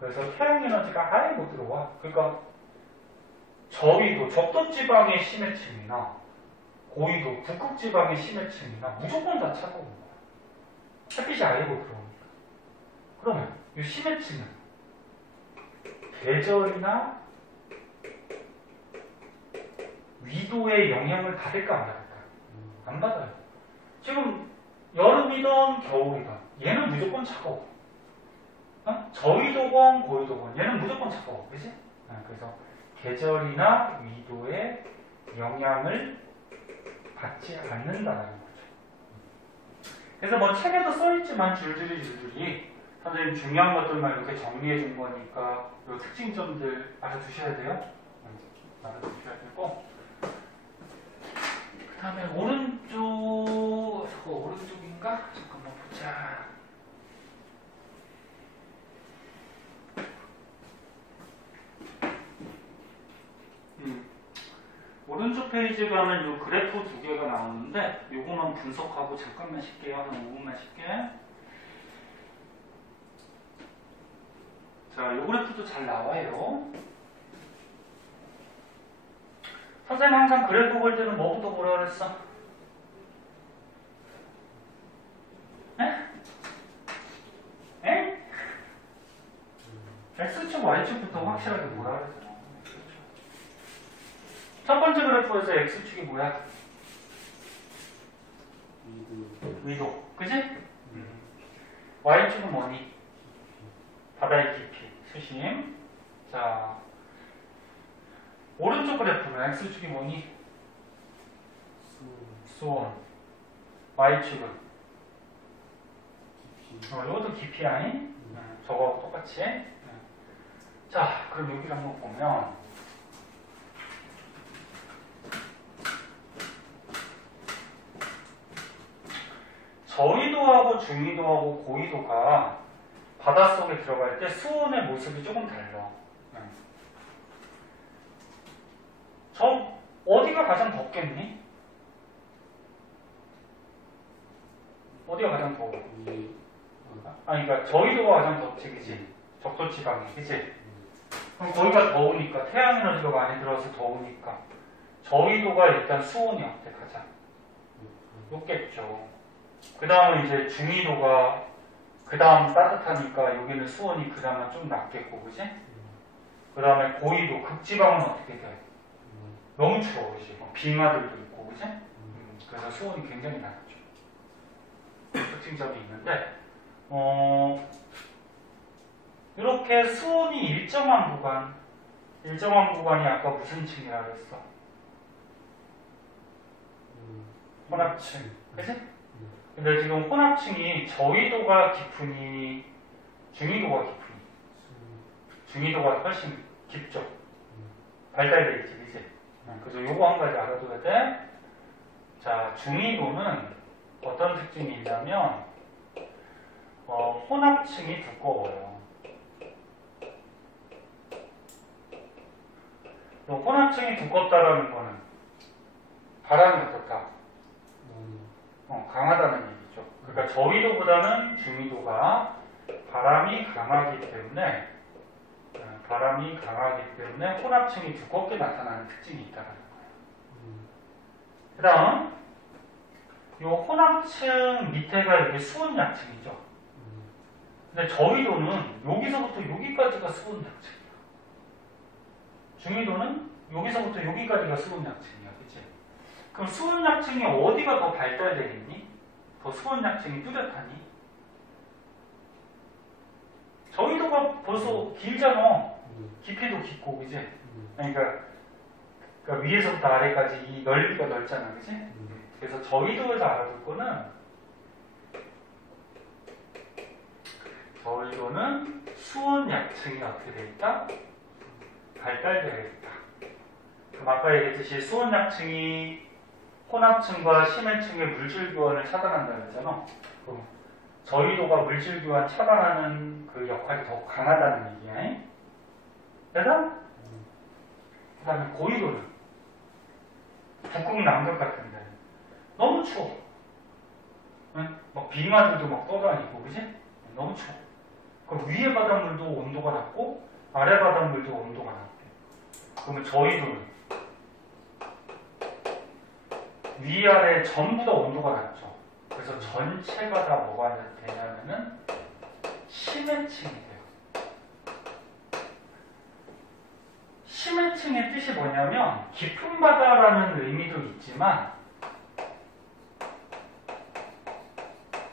그래서 태양 에너지가 아예 못 들어와. 그러니까 저위도, 적도지방의 심해층이나 고위도, 북극지방의 심해층이나 무조건 다 차가운 거야. 햇빛이 아예 못 들어오니까. 그러면 이 심해층은 계절이나 위도의 영향을 받을까 안 받을까? 안 받아요. 지금 여름이든 겨울이든 얘는 무조건 차가워. 저위도건 고위도건 얘는 무조건 차가워. 그치? 그래서 계절이나 위도의 영향을 받지 않는다는 거죠. 그래서 뭐 책에도 써있지만 줄줄이 선생님 중요한 것들만 이렇게 정리해 준 거니까 이 특징점들 알아두셔야 돼요. 알아두셔야 되고, 그 다음에 오른쪽인가? 잠깐만 보자. 오른쪽 페이지 가면 요 그래프 두 개가 나오는데 요거만 분석하고 잠깐만 쉴게요. 한 5분만 쉴게. 자, 요 그래프도 잘 나와요. 선생님 항상 그래프 볼 때는 뭐부터 보라 그랬어? 에? 에? X축, Y축부터 확실하게 보라 그랬어. 첫 번째 그래프에서 X축이 뭐야? 위도. 그지? Y축은 뭐니? 바다의 깊이, 수심. 자, 오른쪽 그래프는 X축이 뭐니? 수온. Y축은? 이것도 깊이야. 저거하고 똑같이. 자, 그럼 여기를 한번 보면 저위도하고 중위도하고 고위도가 바닷속에 들어갈 때 수온의 모습이 조금 달라. 저 어디가 가장 덥겠니? 어디가 가장 더워? 그러니까 저위도가 가장 덥지, 그지? 적도지방이, 그지? 그럼 거기가 더우니까 태양에너지가 많이 들어서 더우니까 저위도가 일단 수온이 어때 가장? 높겠죠. 그 다음은 이제 중위도가 그 다음 따뜻하니까 여기는 수온이 그나마 좀 낮겠고, 그지? 그 다음에 고위도, 극지방은 어떻게 돼? 너무 추워, 그지? 빙하들도 있고, 그지? 그래서 수온이 굉장히 낮죠. 특징점이 있는데, 이렇게 수온이 일정한 구간이 아까 무슨 층이라 그랬어? 혼합층, 그지? 근데 지금 혼합층이 저위도가 깊으니 중위도가 깊으니 중위도가 훨씬 깊죠. 발달되어 있지, 그치? 그래서 요거 한 가지 알아둬야 돼. 자, 중위도는 어떤 특징이 있냐면 혼합층이 두꺼워요. 혼합층이 두껍다라는 거는 바람이 어떻다? 강하다는 얘기죠. 그러니까 저위도보다는 중위도가 바람이 강하기 때문에 혼합층이 두껍게 나타나는 특징이 있다는 거예요. 그 다음 이 혼합층 밑에가 이게 수온약층이죠. 근데 저위도는 여기서부터 여기까지가 수온약층이야. 중위도는 여기서부터 여기까지가 수온약층이야. 그치? 그럼 수온약층이 어디가 더 발달되겠니? 더 수온약층이 뚜렷하니? 저위도가 벌써 길잖아. 깊이도 깊고, 그지? 그러니까 위에서부터 아래까지 이 넓이가 넓잖아, 그지? 그래서 저위도에서 알아볼 거는 저위도는 수온약층이 어떻게 돼 있다? 발달되어 있다. 그럼 아까 얘기했듯이 수온약층이 혼합층과 심해층의 물질 교환을 차단한다 그랬잖아. 저위도가 물질 교환 차단하는 그 역할이 더 강하다는 얘기야. 그래서 그 다음에 고위도는 북극 남극 같은데 너무 추워. 응? 막 빙하들도 막 떠다니고, 그지? 너무 추워. 그럼 위에 바닷물도 온도가 낮고 아래 바닷물도 온도가 낮대. 그러면 저위도는 위아래 전부 다 온도가 낮죠. 그래서 전체가 다 뭐가 되냐면은 심해층이 돼요. 심해층의 뜻이 뭐냐면 깊은 바다라는 의미도 있지만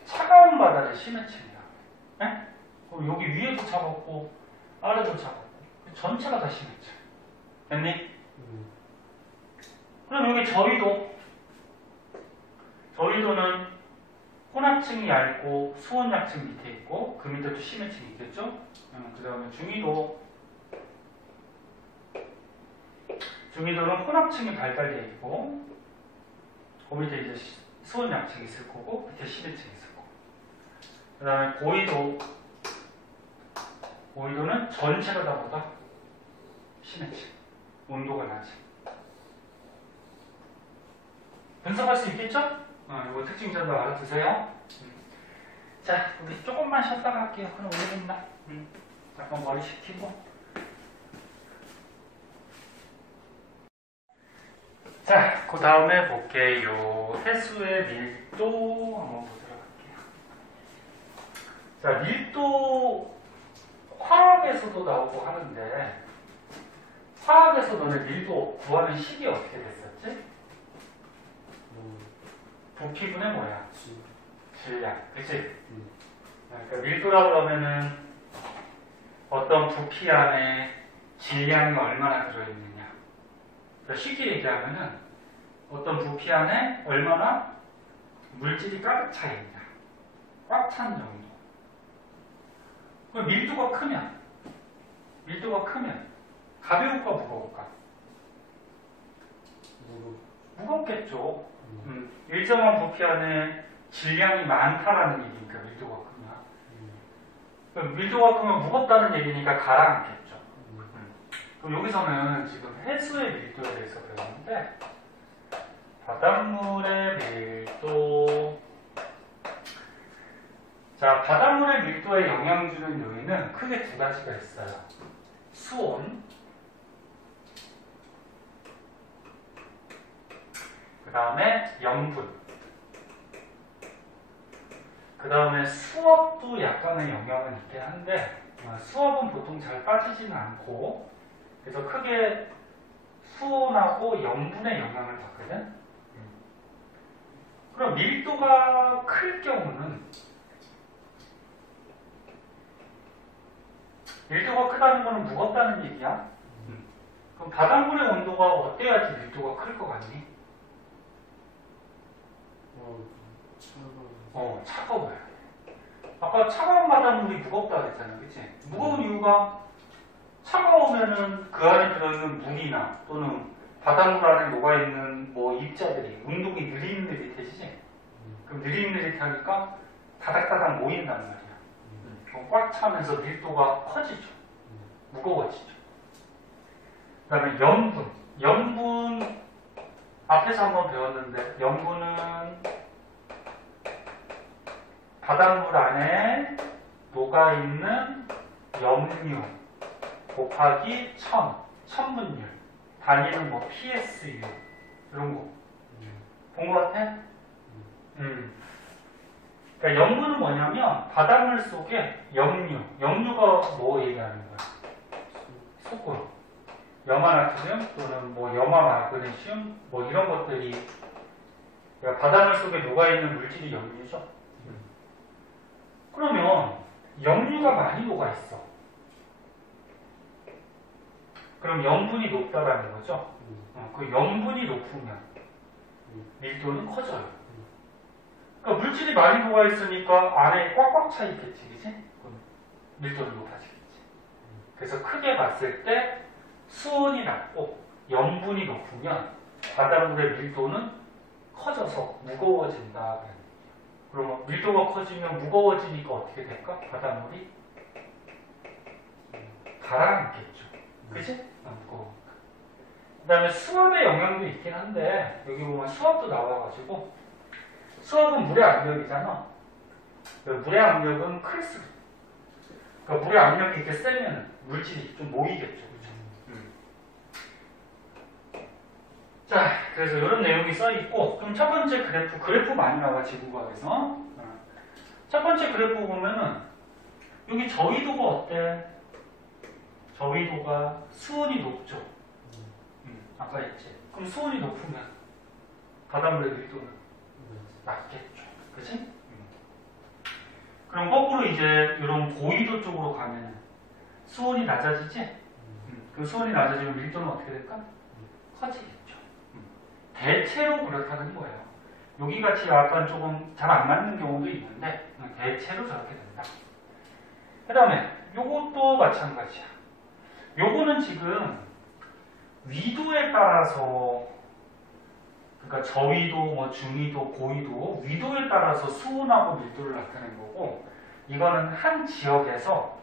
차가운 바다를 심해층이야. 네? 그럼 여기 위에도 차갑고 아래도 차갑고 전체가 다 심해층. 됐니? 그럼 여기 저위도는 혼합층이 얇고 수온약층 밑에 있고 그 밑에 또 심해층이 있겠죠? 그 다음에 중위도는 혼합층이 발달되어 있고 그 밑에 이제 수온약층이 있을 거고 밑에 심해층이 있을 거고 그 다음에 고위도는 전체가 다 보다 심해층, 온도가 낮지. 분석할 수 있겠죠? 이거 특징점도 알아두세요. 자, 우리 조금만 쉬었다가 할게요. 그럼 오늘은 나 잠깐 머리 식히고. 자, 그 다음에 볼게요. 해수의 밀도 한번 보도록 할게요. 자, 밀도 화학에서도 나오고 하는데 화학에서 너네 밀도 구하는 식이 어떻게 됐었지? 부피분의 뭐야? 질량, 그치? 그러니까 밀도라고 그러면은 어떤 부피 안에 질량이 얼마나 들어있느냐. 그러니까 쉽게 얘기하면은 어떤 부피 안에 얼마나 물질이 가득 차 있냐. 꽉 찬 정도. 그럼 밀도가 크면 가벼울까 무거울까? 무겁겠죠. 일정한 부피 안에 질량이 많다라는 얘기니까 밀도가 크면. 밀도가 크면 무겁다는 얘기니까 가라앉겠죠. 그럼 여기서는 지금 해수의 밀도에 대해서 배웠는데 바닷물의 밀도. 자, 바닷물의 밀도에 영향 주는 요인은 크게 두 가지가 있어요. 수온, 그 다음에 염분, 그 다음에 수압도 약간의 영향은 있긴 한데 수압은 보통 잘 빠지지는 않고 그래서 크게 수온하고 염분의 영향을 받거든. 그럼 밀도가 클 경우는 밀도가 크다는 거는 무겁다는 얘기야. 그럼 바닷물의 온도가 어때야지 밀도가 클 것 같니? 차가워요. 아까 차가운 바닷물이 무겁다 그랬잖아, 그치? 무거운 이유가 차가우면은 그 안에 들어있는 물이나 또는 바닷물 안에 녹아있는 뭐 입자들이 운동이 느릿느릿해지지? 그럼 느릿느릿하니까 다닥다닥 모인단 말이야. 꽉 차면서 밀도가 커지죠. 무거워지죠. 그 다음에 염분 앞에서 한번 배웠는데 염분은 바닷물 안에 녹아있는 염류 곱하기 천분율 단위는 뭐 PSU 이런 거 본 것 같아? 그러니까 염분은 뭐냐면 바닷물 속에 염류가 뭐 얘기하는 거야? 소금, 염화나트륨 또는 뭐 염화마그네슘 뭐 이런 것들이 그러니까 바닷물 속에 녹아있는 물질이 염류죠. 그러면 염류가 많이 녹아있어. 그럼 염분이 높다라는 거죠. 그 염분이 높으면 밀도는 커져요. 그러니까 물질이 많이 녹아있으니까 안에 꽉꽉 차 있겠지, 그치? 그럼 밀도는 높아지겠지. 그래서 크게 봤을 때 수온이 낮고 염분이 높으면 바닷물의 밀도는 커져서 무거워진다. 그러면 밀도가 커지면 무거워지니까 어떻게 될까? 바닷물이 가라앉겠죠. 그치? 무거우니까. 그 다음에 수압의 영향도 있긴 한데 여기 보면 수압도 나와가지고 수압은 물의 압력이잖아. 물의 압력은 클수록 그러니까 물의 압력이 이렇게 세면 물질이 좀 모이겠죠. 그죠? 자, 그래서 이런 내용이 써있고 그럼 첫 번째 그래프 많이 나와 지구과학에서 첫 번째 그래프 보면은 여기 저위도가 어때? 저위도가 수온이 높죠. 아까 했지. 그럼 수온이 높으면 바닷물의 밀도는 낮겠죠. 그치? 그럼 거꾸로 이제 이런 고위도 쪽으로 가면 수온이 낮아지지? 그 수온이 낮아지면 밀도는 어떻게 될까? 커지겠죠. 대체로 그렇다는 거예요. 여기 같이 약간 조금 잘 안 맞는 경우도 있는데 대체로 저렇게 된다. 그 다음에 요것도 마찬가지야. 요거는 지금 위도에 따라서 그러니까 저위도, 뭐 중위도, 고위도, 위도에 따라서 수온하고 밀도를 나타낸 거고 이거는 한 지역에서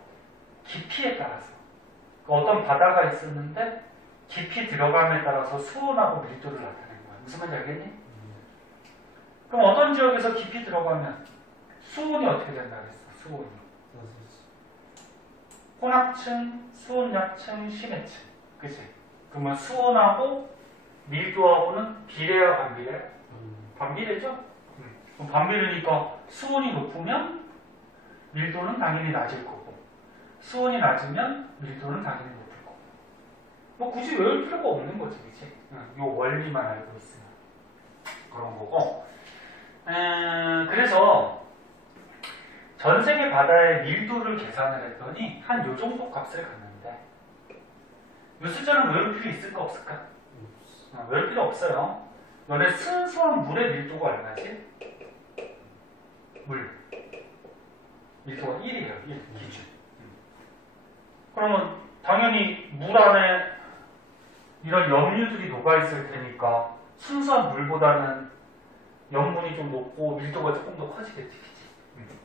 깊이에 따라서 어떤 바다가 있었는데 깊이 들어감에 따라서 수온하고 밀도를 나타낸 거야. 무슨 말인지 알겠니? 그럼 어떤 지역에서 깊이 들어가면 수온이 어떻게 된다 그랬어? 수온이. 혼합층, 수온약층, 심해층. 그치? 그러면 수온하고 밀도하고는 비례야, 반비례야? 반비례죠? 그럼 반비례니까 수온이 높으면 밀도는 당연히 낮을 거고, 수온이 낮으면 밀도는 당연히 높을 거고. 뭐 굳이 외울 필요가 없는 거지, 그치? 요 원리만 알고 있으면. 그런 거고. 그래서 전 세계 바다의 밀도를 계산을 했더니 한 요 정도 값을 갖는데, 이 숫자는 외울 필요 있을까 없을까? 외울 필요 없어요. 너네 순수한 물의 밀도가 얼마지? 물. 밀도가 1이에요. 1 기준. 그러면 당연히 물 안에 이런 염류들이 녹아있을 테니까 순수한 물보다는 염분이 좀 높고 밀도가 조금 더 커지겠지. 그치?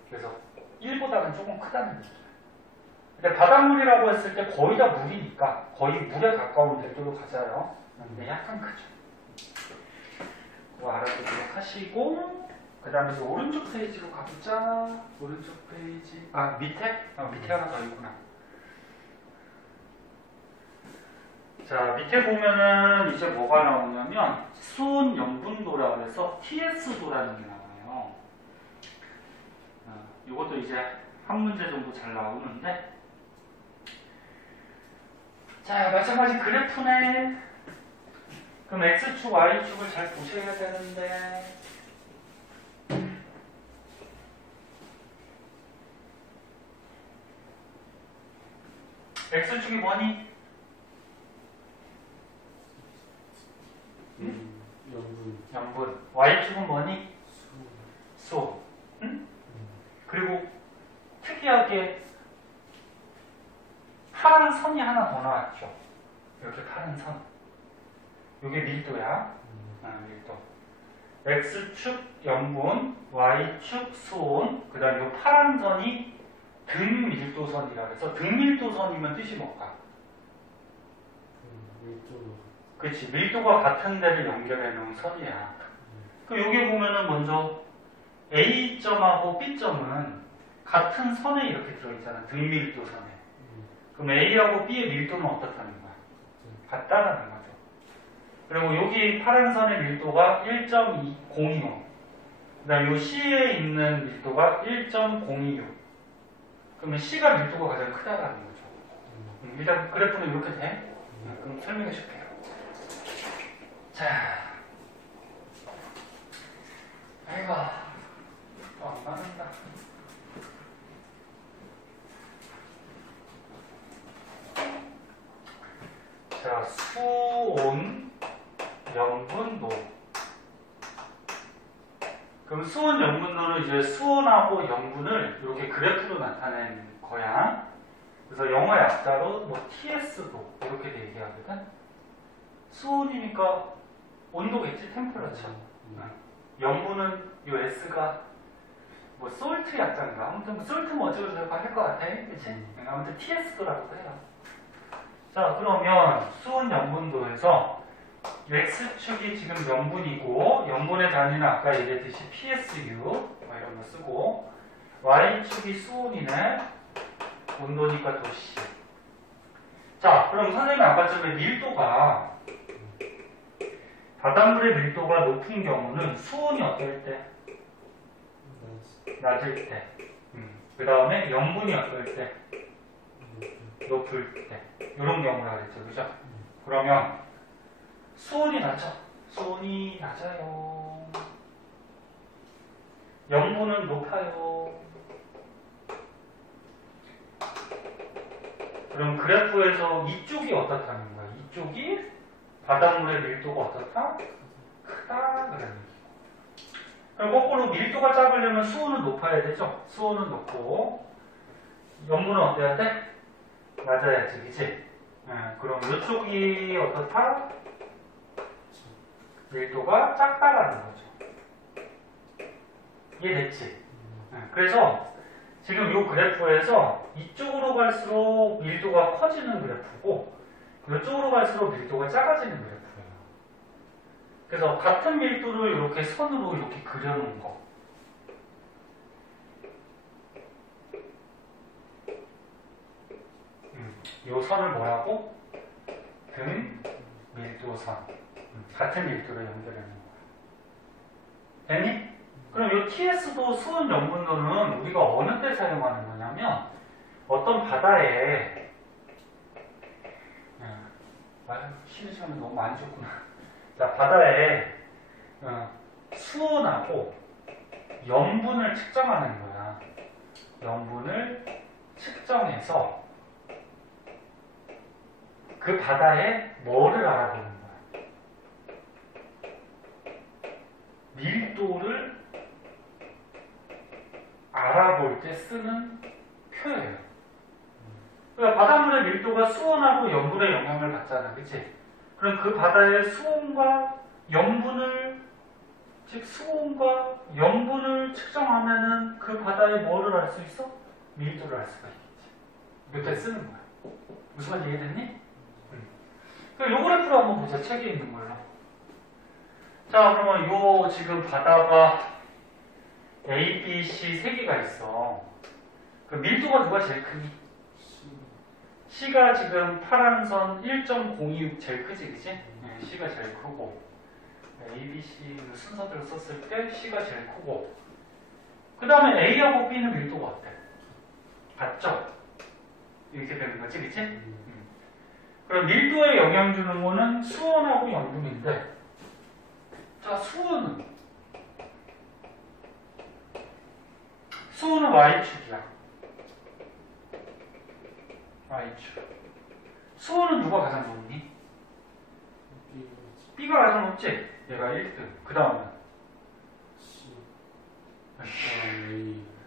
그래서 1보다는 조금 크다는 얘기야. 근데 바닷물이라고 했을 때 거의 다 물이니까 거의 물에 가까운 밀도로 가져요. 근데 약간 크죠. 그거 알아두도록 하시고, 그 다음에 오른쪽 페이지로 가보자. 오른쪽 페이지. 아, 밑에? 밑에 하나 더 있구나. 자, 밑에 보면은 이제 뭐가 나오냐면 수온 염분도라고 해서 TS도라는 게 나와요. 이것도 이제 한 문제 정도 잘 나오는데, 자, 마찬가지 그래프네. 그럼 X축, Y축을 잘 보셔야 되는데, X축이 뭐니? 염분. Y축은 뭐니? 수온. 응? 그리고 특이하게 파란 선이 하나 더 나왔죠. 이렇게 파란 선. 이게 밀도야. 밀도. X축 염분, Y축 수온, 그 다음에 이 파란 선이 등밀도선이라 해서 등밀도선이면 뜻이 뭘까? 그렇지. 밀도가 같은 데를 연결해 놓은 선이야. 그럼 여기 보면은 먼저 A점하고 B점은 같은 선에 이렇게 들어있잖아. 등밀도선에. 그럼 A하고 B의 밀도는 어떻다는 거야? 같다라는 거죠. 그리고 여기 파란 선의 밀도가 1.025. 그 다음 요 C에 있는 밀도가 1.026. 그러면 C가 밀도가 가장 크다라는 거죠. 일단 그래프는 이렇게 돼. 그럼 설명해 줄게요. 자, 아이고, 또 안 맞는다. 자, 수온, 염분도. 그럼 수온, 염분도는 이제 수온하고 염분을 이렇게 그래프로 나타낸 거야. 그래서 영어 약자로 뭐 TS도 이렇게 얘기하거든. 수온이니까 온도겠지, 템퍼러처. 염분은 요 S가 뭐 솔트 약자인가? 아무튼 뭐 솔트 뭐 어쩌고저쩌고 할 것 같아, 그치? 아무튼 TS도라고 해요. 자, 그러면 수온 염분도에서 X축이 지금 염분이고, 염분의 단위는 아까 얘기했듯이 PSU 뭐 이런 거 쓰고, Y축이 수온이네. 온도니까 또 C. 자, 그럼 선생님이 아까쯤에 밀도가, 바닷물의 밀도가 높은 경우는 수온이 어떨 때? 낮을 때. 그 다음에 염분이 어떨 때? 높을 때. 이런 경우라 그랬죠. 그죠? 그러면 수온이 낮아. 수온이 낮아요. 염분은 높아요. 그럼 그래프에서 이쪽이 어떻다는 거야? 이쪽이 바닷물의 밀도가 어떻다? 크다. 그러는 거야. 그럼 거꾸로 밀도가 작으려면 수온은 높아야 되죠? 수온은 높고, 염분은 어때야 돼? 낮아야지, 그치? 그럼 이쪽이 어떻다? 밀도가 작다라는 거죠. 이해됐지? 그래서 지금 이 그래프에서 이쪽으로 갈수록 밀도가 커지는 그래프고, 이쪽으로 갈수록 밀도가 작아지는 그래프예요. 그래서 같은 밀도를 이렇게 선으로 이렇게 그려놓은 거. 이 선을 뭐라고? 등 밀도선. 같은 밀도로 연결하는 거야. 됐니? 그럼 이 TS도 수온 염분도는 우리가 어느 때 사용하는 거냐면 어떤 바다에 쉬는 시간이 너무 많이 줬구나. 자, 바다에 수온하고 염분을 측정하는 거야. 염분을 측정해서 그 바다에 뭐를 알아보는 거야? 밀도를 알아볼 때 쓰는 표예요. 그러니까 바닷물의 밀도가 수온하고 염분의 영향을 받잖아, 그치? 그럼 그 바다의 수온과 염분을, 즉 수온과 염분을 측정하면은 그 바다에 뭐를 알 수 있어? 밀도를 알 수가 있겠지. 이렇게 쓰는 거야. 무슨 말인지 이해됐니? 그럼 요 그래프를 한번 보자. 책에 있는 걸로. 자, 그러면 요 지금 바다가 A, B, C 세 개가 있어. 그 밀도가 누가 제일 크니? C가 지금 파란 선 1.026 제일 크지, 그치? 네, C가 제일 크고 A, B, C 순서대로 썼을 때 C가 제일 크고 그 다음에 A하고 B는 밀도가 어때? 같죠? 이렇게 되는 거지, 그치? 그럼 밀도에 영향 주는 거는 수온하고 염분인데 자, 수온은 Y축이야. Y축. 수온은 누가 가장 높니? B가 가장 높지? 얘가 1등. 그 다음은?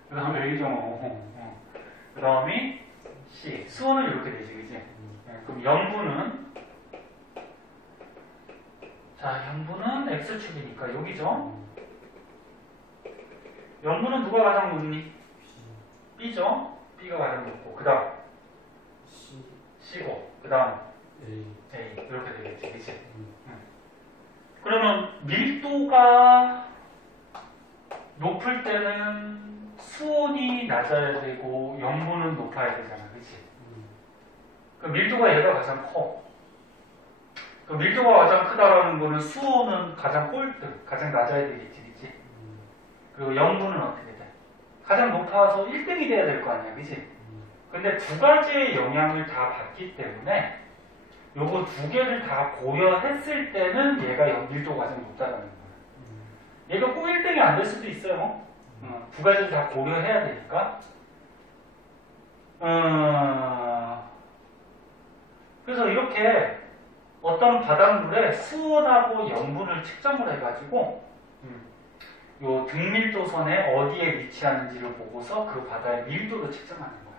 그 다음에 A죠. 그 다음이 C. 수온은 이렇게 되지, 그치? 그럼 염분은? 자, 염분은 X축이니까 여기죠? 염분은 누가 가장 높니? B죠? B가 가장 높고 그 다음 C고 그 다음 A 이렇게 되겠지, 그치? 그러면 밀도가 높을 때는 수온이 낮아야 되고 염분은 높아야 되잖아, 그치? 그 밀도가 얘가 가장 커. 그 밀도가 가장 크다라는 거는 수온은 가장 꼴등, 가장 낮아야 되겠지, 그치? 그리고 염분은 어떻게 돼? 가장 높아서 1등이 돼야 될 거 아니야, 그치? 근데 두 가지의 영향을 다 받기 때문에 요거 두 개를 다 고려했을 때는 얘가 밀도가 가장 높다라는 거야. 얘가 꼭 1등이 안 될 수도 있어요. 두 가지를 다 고려해야 되니까. 그래서 이렇게 어떤 바닷물에 수온하고 염분을 측정을 해가지고 요 등밀도선에 어디에 위치하는지를 보고서 그 바다의 밀도를 측정하는 거야.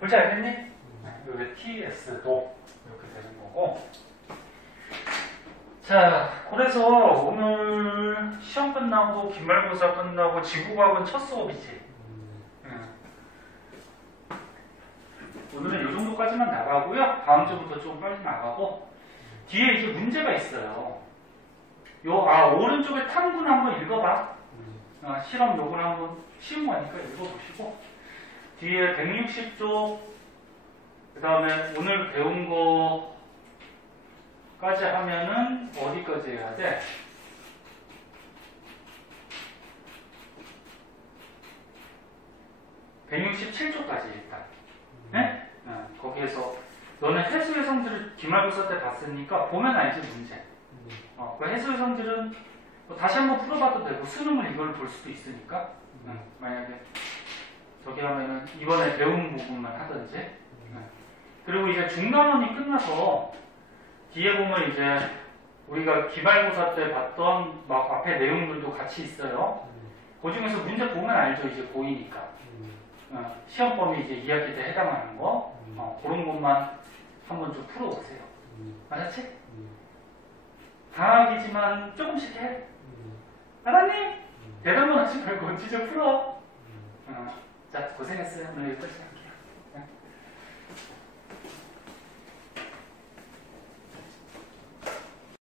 볼지 알겠니? 여기 TS도 이렇게 되는 거고. 자, 그래서 오늘 시험 끝나고 기말고사 끝나고 지구과학은 첫 수업이지. 오늘은 이 정도까지만 나가고요. 다음 주부터 좀 빨리 나가고 뒤에 이제 문제가 있어요. 오른쪽에 탐구는 한번 읽어봐. 실험 요구를 한번 쉬운 거니까 읽어보시고 뒤에 160쪽 그 다음에 오늘 배운 거까지 하면은 어디까지 해야 돼? (167쪽까지) 일단 네? 거기에서 너는 해수의 성질을 기말고사 때 봤으니까 보면 알지 문제. 그 해수의 성질은 뭐 다시 한번 풀어봐도 되고 수능을 이걸 볼 수도 있으니까 만약에 저기 하면은 이번에 배운 부분만 하든지 그리고 이제 중간원이 끝나서 뒤에 보면 이제 우리가 기말고사 때 봤던 막 앞에 내용들도 같이 있어요. 그 중에서 문제 보면 알죠. 이제 보이니까 시험 범위 이제 2학기 때 해당하는 거 그런 것만 한번 좀 풀어보세요. 알았지? 방학이지만 조금씩 해. 알았니? 대답만 하지 말고 진짜 풀어. 자, 고생했어요. 오늘 여기까지.